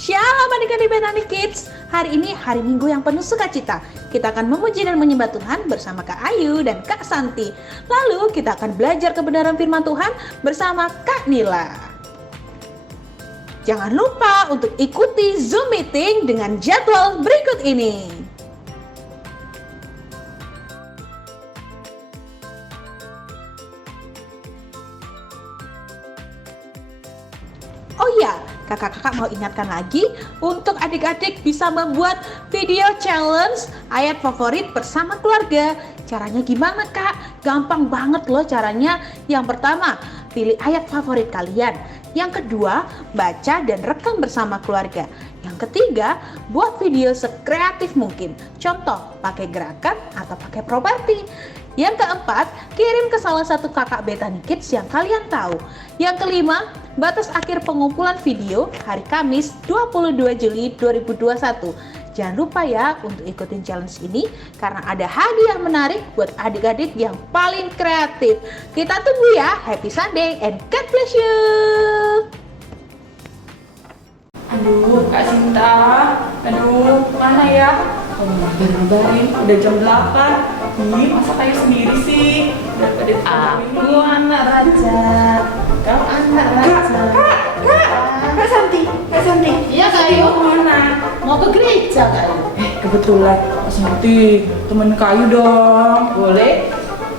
Shalom adik-adik Bethany Kids. Hari ini hari Minggu yang penuh sukacita. Kita akan memuji dan menyembah Tuhan bersama Kak Ayu dan Kak Santi. Lalu kita akan belajar kebenaran firman Tuhan bersama Kak Nila. Jangan lupa untuk ikuti Zoom meeting dengan jadwal berikut ini. Oh iya, kakak-kakak mau ingatkan lagi untuk adik-adik bisa membuat video challenge ayat favorit bersama keluarga. Caranya gimana kak? Gampang banget loh caranya. Yang pertama, pilih ayat favorit kalian. Yang kedua, baca dan rekam bersama keluarga. Yang ketiga, buat video sekreatif mungkin. Contoh, pakai gerakan atau pakai properti. Yang keempat, kirim ke salah satu kakak Bethany Kids yang kalian tahu. Yang kelima, batas akhir pengumpulan video hari Kamis 22 Juli 2021. Jangan lupa ya untuk ikutin challenge ini karena ada hadiah menarik buat adik-adik yang paling kreatif. Kita tunggu ya. Happy Sunday and God bless you. Aduh, Kak Sinta. Aduh, mana ya? Oh, baru-baru udah jam 8. Ih, masa kayu sendiri sih? Aku anak raja, kau anak raja. Kak Santi. Iya Kak Ayu. Mana? Mau ke gereja Kak Ayu? Kebetulan Kak Santi temen Kayu dong. Boleh.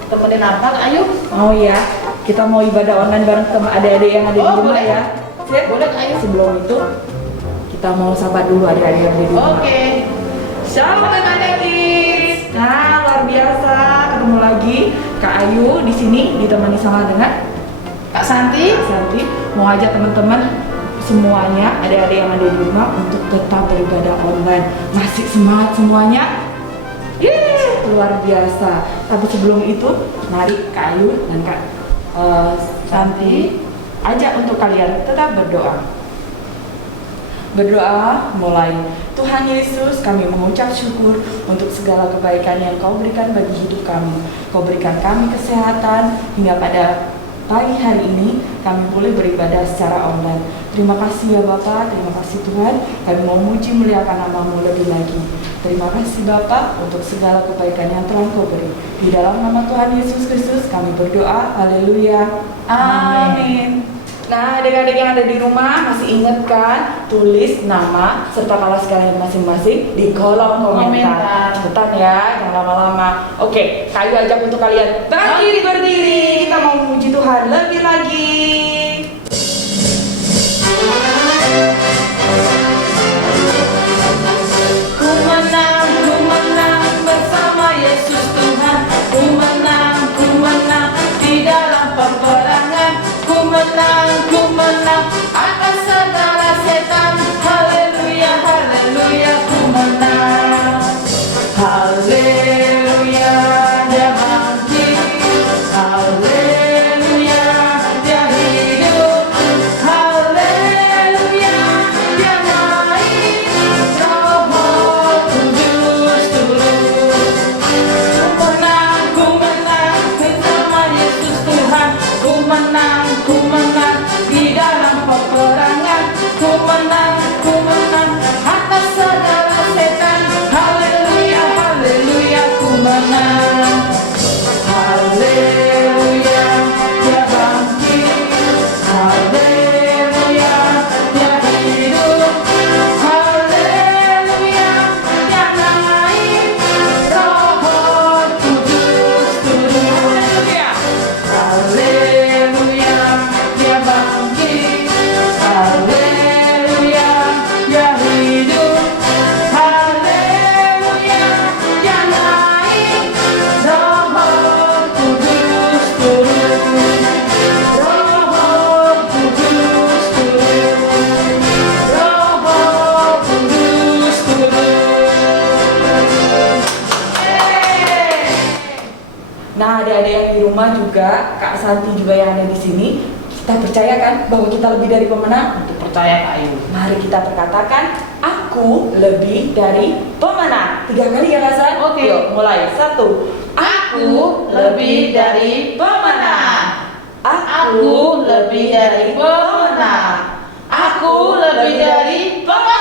Temenin apa Kak Ayu? Oh ya, kita mau ibadah online bareng sama adik-adik yang ada di rumah boleh. ya. Siap? Boleh Kak Ayu. Sebelum itu kita mau sahabat dulu adik-adik yang ada di rumah. Oke. Shalom Bethany Kids. Nah, luar biasa ketemu lagi Kak Ayu di sini ditemani sama dengan Kak Santi. Kak Santi. Mau ajak teman-teman semuanya, adik-adik yang ada di rumah untuk tetap beribadah online. Masih semangat semuanya? Yeay, luar biasa. Tapi sebelum itu, mari Kak Ayu dan Kak Santi ajak untuk kalian tetap berdoa. Berdoa mulai. Tuhan Yesus, kami mengucap syukur untuk segala kebaikan yang Kau berikan bagi hidup kami. Kau berikan kami kesehatan hingga pada pagi hari ini kami boleh beribadah secara online. Terima kasih ya Bapak, terima kasih Tuhan. Kami mau memuji muliakan nama-Mu lebih lagi. Terima kasih Bapak untuk segala kebaikan yang telah Kau beri. Di dalam nama Tuhan Yesus Kristus kami berdoa. Haleluya. Amin. Nah, adik-adik yang ada di rumah masih ingat kan? Tulis nama serta kelas kalian masing-masing di kolom komentar. Cepetan ya, jangan lama-lama. Oke, Kayu ajak untuk kalian berdiri. Kita mau memuji Tuhan lebih lagi. Ku menang bersama Yesus Tuhan. Ku menang di dalam peperangan. Ku menang atas segala setan. Haleluya, haleluya, ku menang. Haleluya, dia bangkit. Haleluya, dia hidup. Haleluya, dia naik. Roh Kudus turun. Ku menang bersama Yesus Tuhan. Ku menang di dalam peperangan. Ku menang atas segala setan. Haleluya, haleluya, ku menang. Haleluya, dia bangkit. Haleluya, dia hidup. Haleluya, dia naik. Roh Kudus turun. Haleluya, dia bangkit. Haleluya, dia hidup. Haleluya, dia naik. Roh Kudus turun. Roh Kudus turun. Roh Kudus turun. Nah, adik-adik yang di rumah juga, Kak Santi juga yang ada di sini, kita percaya kan bahwa kita lebih dari pemenang? Untuk percaya Kak Ayu. Mari kita perkatakan, aku lebih dari pemenang. 3 kali ya Kak San? Oke. Yuk, mulai. 1. Aku lebih dari pemenang. Aku lebih dari pemenang. Aku lebih dari pemenang.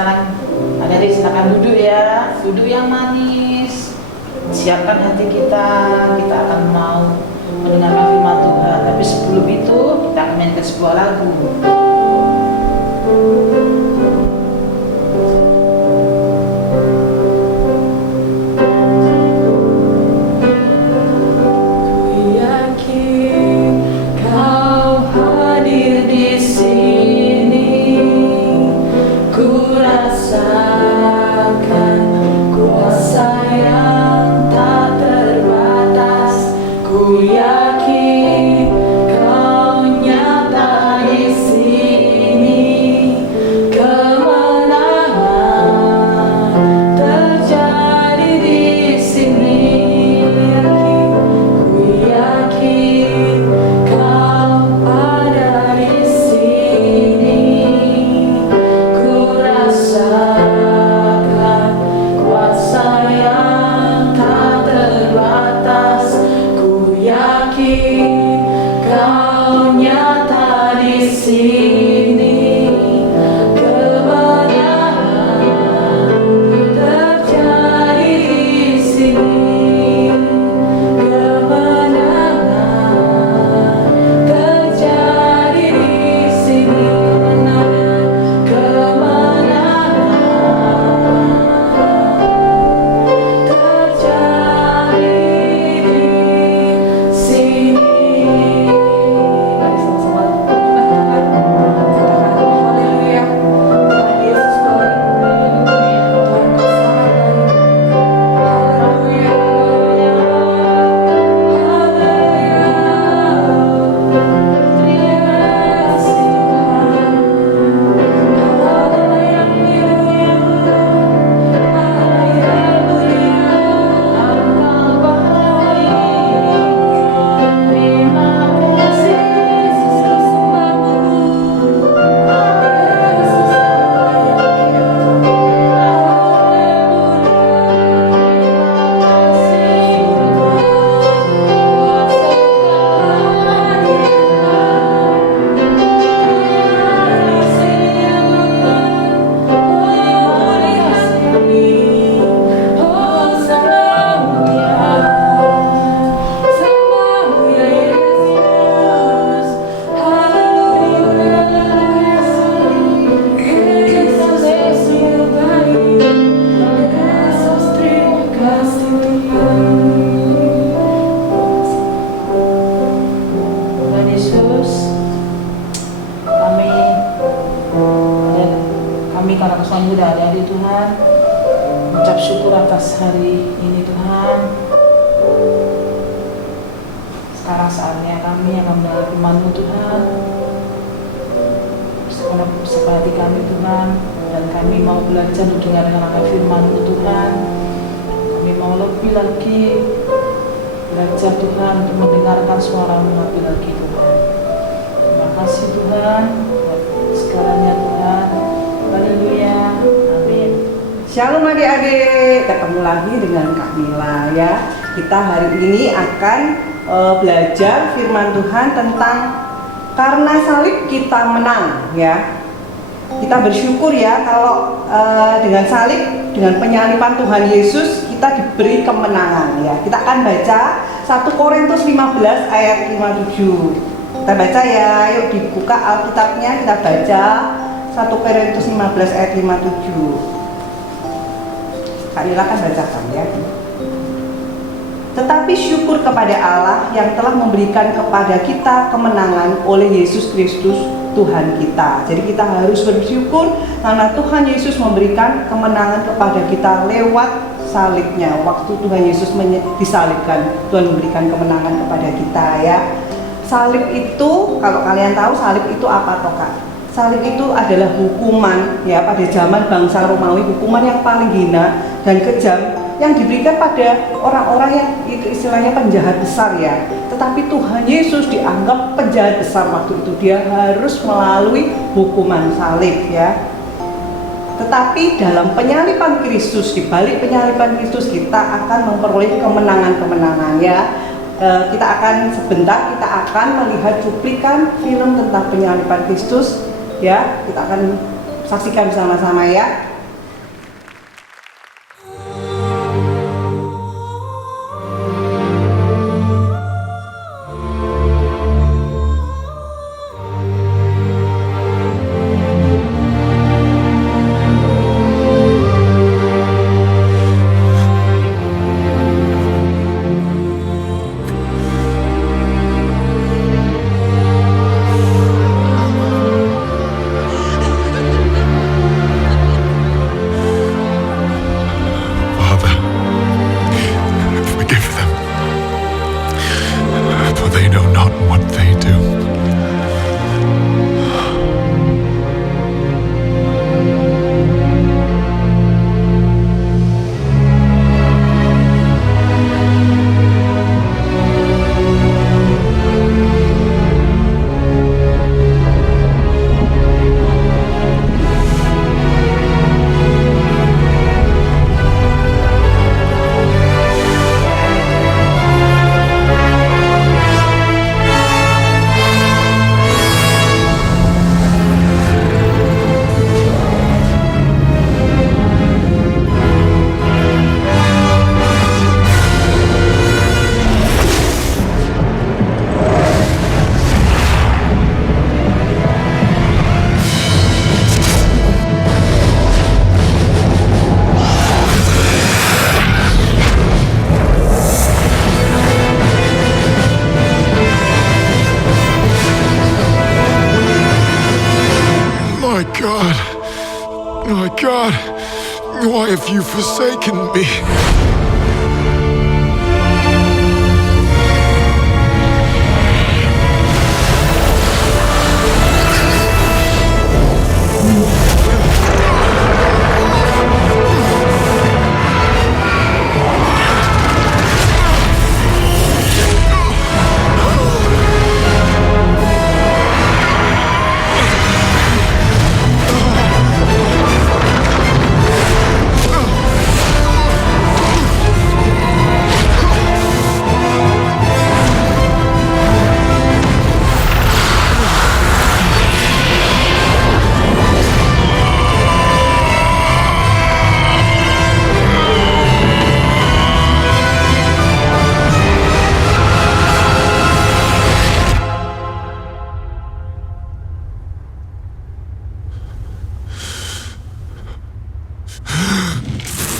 sekarang adik-adik silakan duduk ya, duduk yang manis. Siapkan hati kita, kita akan mau mendengarkan firman Tuhan. Tapi sebelum itu kita akan mainkan sebuah lagu. Mudah dari Tuhan, ucap syukur atas hari ini Tuhan. Sekarang saatnya kami akan mendengar firman-Mu Tuhan. Seperti kami Tuhan, dan kami mau belajar mendengar dengan firman-Mu Tuhan. Kami mau lebih lagi belajar Tuhan untuk mendengarkan suara-Mu lebih lagi Tuhan. Terima kasih Tuhan buat segalanya Tuhan. Haleluya, amin. Shalom adik-adik, ketemu lagi dengan Kak Mila ya. Kita hari ini akan belajar firman Tuhan tentang karena salib kita menang ya. Kita bersyukur ya kalau dengan salib, dengan penyaliban Tuhan Yesus kita diberi kemenangan ya. Kita akan baca 1 Korintus 15 ayat 57. Kita baca ya, yuk dibuka Alkitabnya, kita baca 1 Korintus 15 ayat 57. Kak Nila kan bacakan ya. Tetapi syukur kepada Allah yang telah memberikan kepada kita kemenangan oleh Yesus Kristus Tuhan kita. Jadi kita harus bersyukur karena Tuhan Yesus memberikan kemenangan kepada kita lewat salibnya. Waktu Tuhan Yesus disalibkan, Tuhan memberikan kemenangan kepada kita ya. Salib itu, kalau kalian tahu salib itu apa toh Kak? Salib itu adalah hukuman ya pada zaman bangsa Romawi, hukuman yang paling hina dan kejam yang diberikan pada orang-orang yang itu istilahnya penjahat besar ya. Tetapi Tuhan Yesus dianggap penjahat besar waktu itu, dia harus melalui hukuman salib ya. Tetapi dalam penyaliban Kristus, di balik penyaliban Kristus kita akan memperoleh kemenangan-kemenangan ya. Kita akan sebentar melihat cuplikan film tentang penyaliban Kristus ya. Kita akan saksikan bersama-sama ya. My God, my God, why have you forsaken me?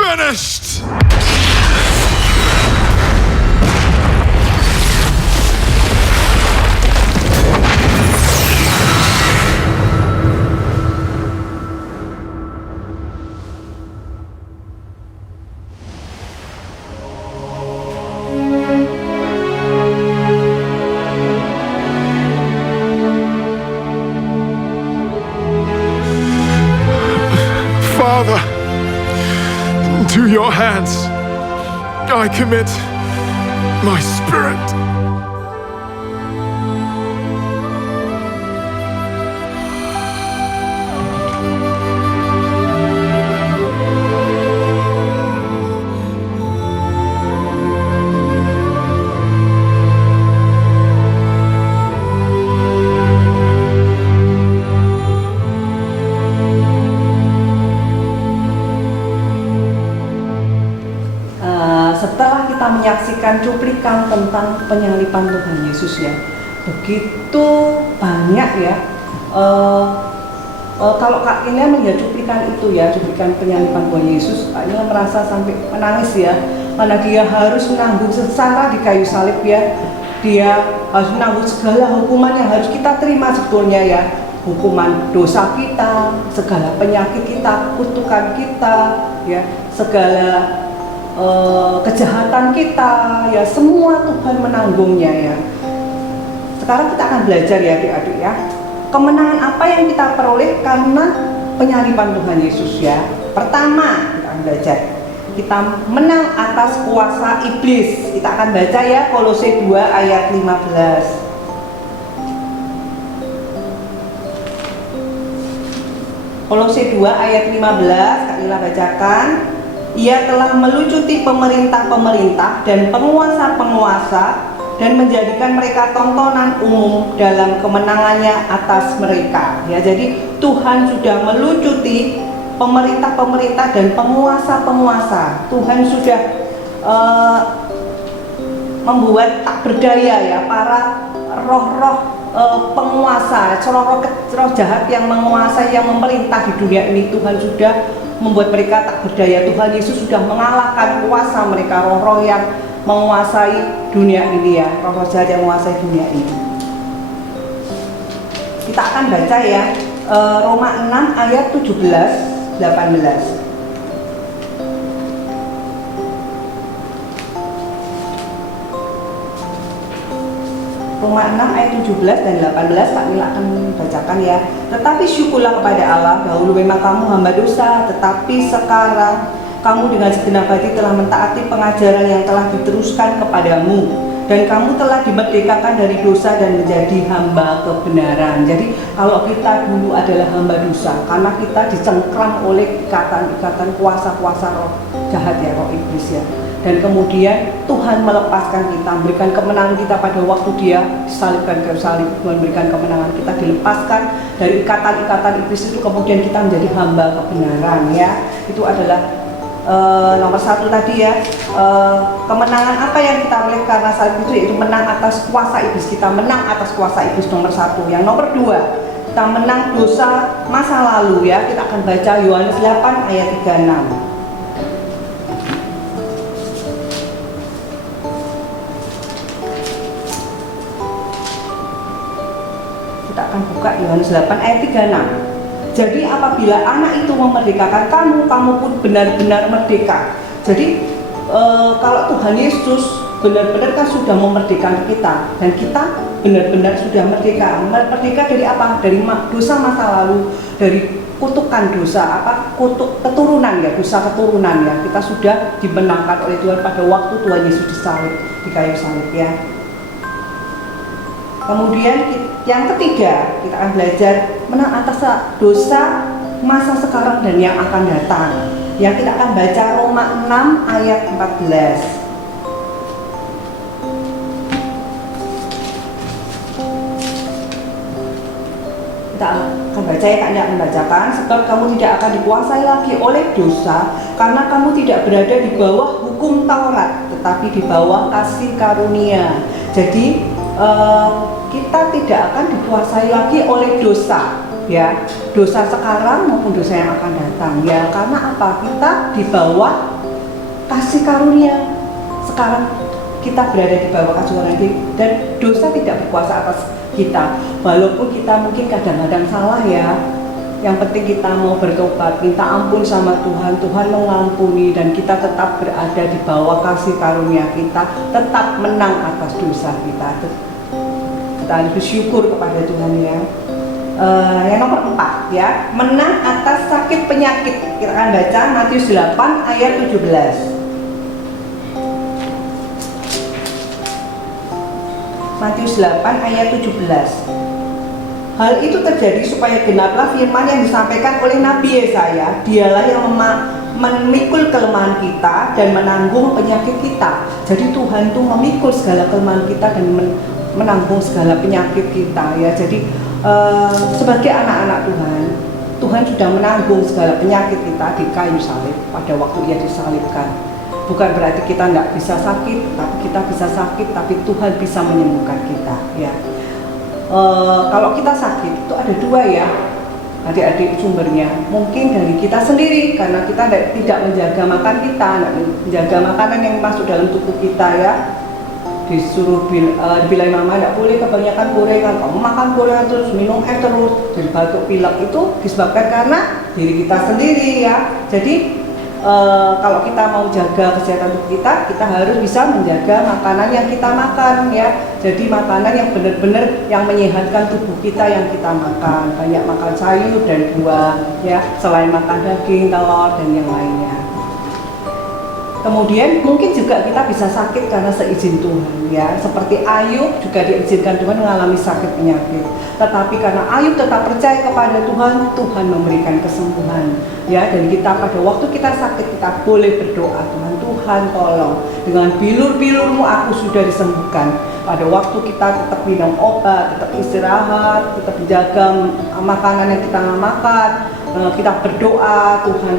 Finished! Father, to your hands I commit my spirit. Setelah kita menyaksikan cuplikan tentang penyaliban Tuhan Yesus ya, begitu banyak ya. Kalau Kak Ina melihat cuplikan itu ya, cuplikan penyaliban Tuhan Yesus, Kak Ina merasa sampai menangis ya, karena dia harus menanggung sengsara di kayu salib ya. Dia harus menanggung segala hukuman yang harus kita terima sebetulnya ya, hukuman dosa kita, segala penyakit kita, kutukan kita ya, segala kejahatan kita ya, semua Tuhan menanggungnya ya. Sekarang kita akan belajar ya adik-adik ya, kemenangan apa yang kita peroleh karena penyaliban Tuhan Yesus ya. Pertama kita akan belajar, kita menang atas kuasa iblis. Kita akan baca ya Kolose 2 ayat 15. Kolose 2 ayat 15, Kak Lila bacakan. Ia telah melucuti pemerintah-pemerintah dan penguasa-penguasa dan menjadikan mereka tontonan umum dalam kemenangannya atas mereka. Ya, jadi Tuhan sudah melucuti pemerintah-pemerintah dan penguasa-penguasa. Tuhan sudah membuat tak berdaya ya para roh-roh penguasa, roh jahat yang menguasai, yang memerintah di dunia ini. Tuhan sudah membuat mereka tak berdaya. Tuhan Yesus sudah mengalahkan kuasa mereka, roh-roh yang menguasai dunia ini ya, roh-roh jahat yang menguasai dunia ini. Kita akan baca ya Roma 6 ayat 17-18. Roma 6 ayat 17 dan 18 Kak Mila akan bacakan ya. Tetapi syukurlah kepada Allah, dahulu memang kamu hamba dosa, tetapi sekarang kamu dengan segenap hati telah mentaati pengajaran yang telah diteruskan kepadamu, dan kamu telah dimerdekakan dari dosa dan menjadi hamba kebenaran. Jadi kalau kita dulu adalah hamba dosa, karena kita dicengkram oleh ikatan-ikatan kuasa-kuasa roh jahat ya, roh iblis ya. Dan kemudian Tuhan melepaskan kita, memberikan kemenangan kita pada waktu Dia disalibkan ke salib. Tuhan memberikan kemenangan kita, dilepaskan dari ikatan-ikatan iblis itu, kemudian kita menjadi hamba kebenaran ya. Itu adalah nomor satu tadi ya. Kemenangan apa yang kita oleh karena salib itu, yaitu menang atas kuasa iblis. Kita menang atas kuasa iblis, nomor satu. Yang nomor dua, kita menang dosa masa lalu ya. Kita akan baca Yohanes 8 ayat 36. Kita akan buka Yohanes 8 ayat 36. Jadi apabila anak itu memerdekakan kamu, kamu pun benar-benar merdeka. Jadi kalau Tuhan Yesus benar-benar kan sudah memerdekakan kita, dan kita benar-benar sudah merdeka. Merdeka dari apa? Dari dosa masa lalu, dari kutukan dosa, kutuk keturunan ya, dosa keturunan ya. Kita sudah dimenangkan oleh Tuhan pada waktu Tuhan Yesus disalib, di kayu salib ya. Kemudian yang ketiga, kita akan belajar menang atas dosa masa sekarang dan yang akan datang. Yang kita akan baca Roma 6 ayat 14. Kita akan baca ya, Kak, membacakan. Sebab kamu tidak akan dikuasai lagi oleh dosa, karena kamu tidak berada di bawah hukum Taurat, tetapi di bawah kasih karunia. Jadi kita tidak akan dikuasai lagi oleh dosa, ya, dosa sekarang maupun dosa yang akan datang, ya. Karena apa? Kita di bawah kasih karunia. Sekarang kita berada di bawah kasih karunia, dan dosa tidak berkuasa atas kita. Walaupun kita mungkin kadang-kadang salah ya, yang penting kita mau bertobat, minta ampun sama Tuhan, Tuhan mengampuni, dan kita tetap berada di bawah kasih karunia, kita tetap menang atas dosa kita. Kita bersyukur kepada Tuhan ya. Yang nomor 4 ya, menang atas sakit penyakit. Kita akan baca Matius 8 ayat 17. Matius 8 ayat 17. Hal itu terjadi supaya genaplah firman yang disampaikan oleh Nabi Yesaya, dialah yang memikul kelemahan kita dan menanggung penyakit kita. Jadi Tuhan itu memikul segala kelemahan kita dan menanggung segala penyakit kita ya. Jadi sebagai anak-anak Tuhan, Tuhan sudah menanggung segala penyakit kita di kayu salib pada waktu Ia disalibkan. Bukan berarti kita nggak bisa sakit, tapi kita bisa sakit, tapi Tuhan bisa menyembuhkan kita ya. Kalau kita sakit itu ada dua ya, adik-adik, sumbernya. Mungkin dari kita sendiri, karena kita tidak menjaga makan kita, menjaga makanan yang masuk dalam tubuh kita ya. Disuruh dibilang mama tidak boleh kebanyakan gorengan, kamu makan gorengan terus, minum air terus, jadi batuk pilek, itu disebabkan karena diri kita sendiri ya. Jadi kalau kita mau jaga kesehatan tubuh kita harus bisa menjaga makanan yang kita makan ya. Jadi makanan yang benar-benar yang menyehatkan tubuh kita yang kita makan, banyak makan sayur dan buah ya, selain makan daging, telur dan yang lainnya. Kemudian mungkin juga kita bisa sakit karena seizin Tuhan ya, seperti Ayub juga diizinkan Tuhan mengalami sakit penyakit. Tetapi karena Ayub tetap percaya kepada Tuhan, Tuhan memberikan kesembuhan ya. Dan kita pada waktu kita sakit kita boleh berdoa, Tuhan tolong, dengan bilur-bilurmu aku sudah disembuhkan. Pada waktu kita tetap minum obat, tetap istirahat, tetap menjaga makanan yang kita makan, kita berdoa, Tuhan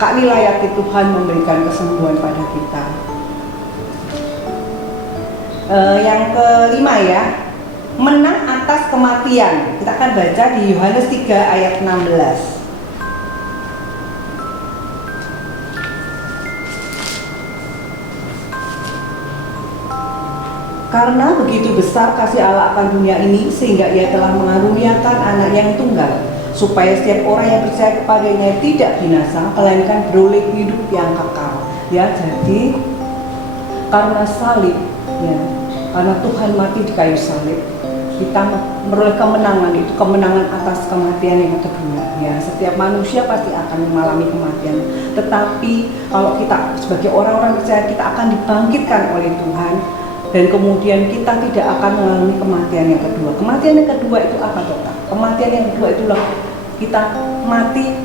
kami layaki Tuhan memberikan kesembuhan pada kita. Yang kelima ya, menang atas kematian. Kita akan baca di Yohanes 3 ayat 16. Karena begitu besar kasih Allah akan dunia ini, sehingga Ia telah mengaruniakan anak yang tunggal, supaya setiap orang yang percaya kepadanya tidak binasa, melainkan beroleh hidup yang kekal. Ya, jadi karena salib, ya, karena Tuhan mati di kayu salib, kita memperoleh kemenangan, itu kemenangan atas kematian yang kedua. Ya, setiap manusia pasti akan mengalami kematian. Tetapi kalau kita sebagai orang-orang percaya, kita akan dibangkitkan oleh Tuhan. Dan kemudian kita tidak akan mengalami kematian yang kedua. Kematian yang kedua itu apa, Dokter? Kematian yang kedua itulah kita mati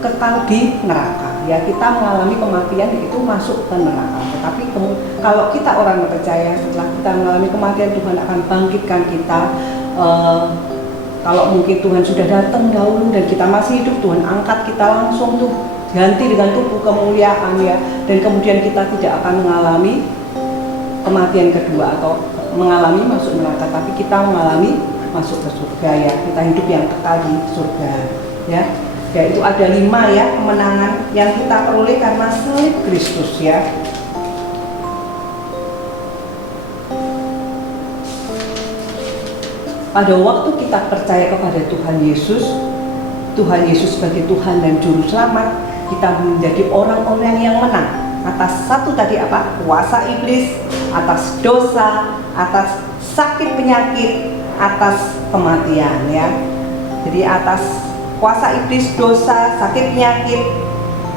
kekal di neraka. Ya, kita mengalami kematian itu masuk ke neraka. Tetapi kalau kita orang yang percaya, setelah kita mengalami kematian, Tuhan akan bangkitkan kita. Kalau mungkin Tuhan sudah datang dahulu dan kita masih hidup, Tuhan angkat kita langsung tuh, ganti dengan tubuh kemuliaan ya. Dan kemudian kita tidak akan mengalami kematian kedua atau mengalami masuk neraka, tapi kita mengalami masuk ke surga ya, kita hidup yang kekal di surga ya. Ya, itu ada 5 ya kemenangan yang kita peroleh karena salib Kristus ya. Pada waktu kita percaya kepada Tuhan Yesus, Tuhan Yesus sebagai Tuhan dan Juru Selamat, kita menjadi orang-orang yang menang atas satu tadi apa? Kuasa iblis, atas dosa, atas sakit penyakit, atas kematian ya. Jadi atas kuasa iblis, dosa, sakit penyakit,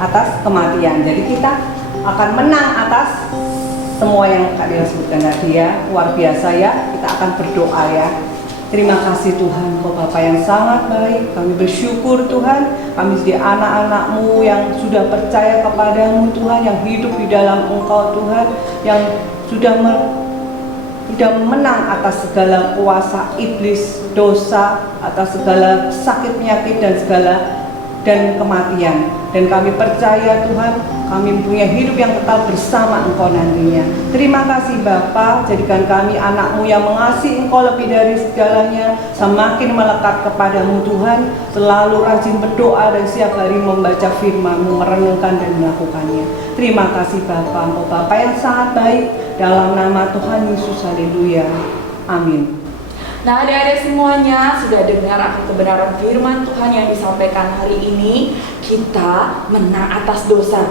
atas kematian. Jadi kita akan menang atas semua yang Kak Dila sebutkan tadi ya. Luar biasa ya. Kita akan berdoa ya. Terima kasih Tuhan, Kau Bapa yang sangat baik. Kami bersyukur Tuhan, kami jadi anak-anak-Mu yang sudah percaya kepadamu Tuhan, yang hidup di dalam Engkau Tuhan, yang sudah menang atas segala kuasa iblis, dosa, atas segala sakit penyakit dan kematian. Dan kami percaya Tuhan, kami mempunyai hidup yang kekal bersama Engkau nantinya. Terima kasih Bapa, jadikan kami anak-Mu yang mengasihi Engkau lebih dari segalanya, semakin melekat kepadamu Tuhan, selalu rajin berdoa dan setiap hari membaca firman-Mu, merenungkan dan melakukannya. Terima kasih Bapa, Engkau Bapa yang sangat baik, dalam nama Tuhan Yesus, haleluya, amin. Nah, adik-adik semuanya sudah dengar akan kebenaran firman Tuhan yang disampaikan hari ini. Kita menang atas dosa.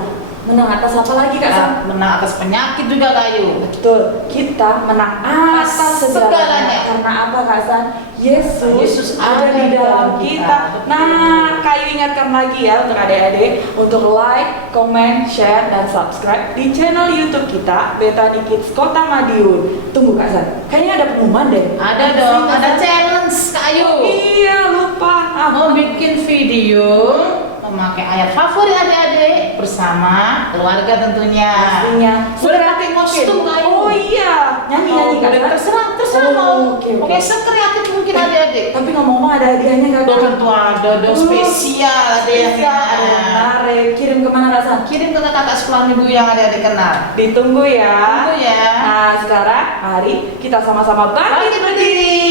Menang atas apa lagi Kak Sam? Menang atas penyakit juga Kayu. Betul, kita menang atas segalanya. Karena apa Kak San? Yesus ada di dalam kita. Nah, Kayu ingatkan lagi ya untuk adik-adik untuk like, comment, share, dan subscribe di channel YouTube kita Bethany Kids Kota Madiun. Tunggu Kak San, kayaknya ada pengumuman deh. Ada dong, ada challenge Kayu. Iya, lupa. Mau bikin video memakai ayat favorit adik-adik bersama keluarga tentunya. Pastinya. Boleh pakai kostum Kayu. Oh iya, nyanyi-nyanyi Kak San. Terserah mau. Oke, sekreatif mungkin adik-adik. Tapi ngomong-ngomong ada hadiahnya Kak San. Tentu ada dong spesial ada yang Ada yang menarik. Kirim kemana Kak San? kirim ke kakak sekolah ibu yang adik-adik kenal. Ditunggu ya. Tunggu ya. Nah, sekarang mari kita sama-sama bangkit berdiri.